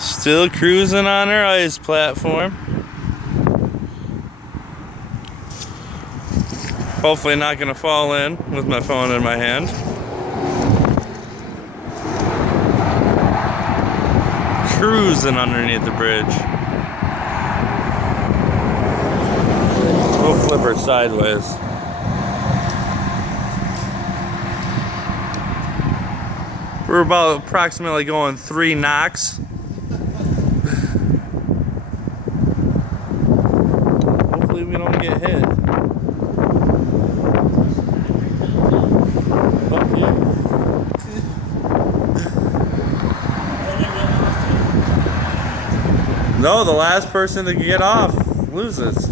Still cruising on our ice platform. Hopefully not gonna fall in with my phone in my hand. Cruising underneath the bridge. We'll flip her sideways. We're about approximately going 3 knots. Hopefully we don't get hit. Fuck you. No, the last person to get off loses.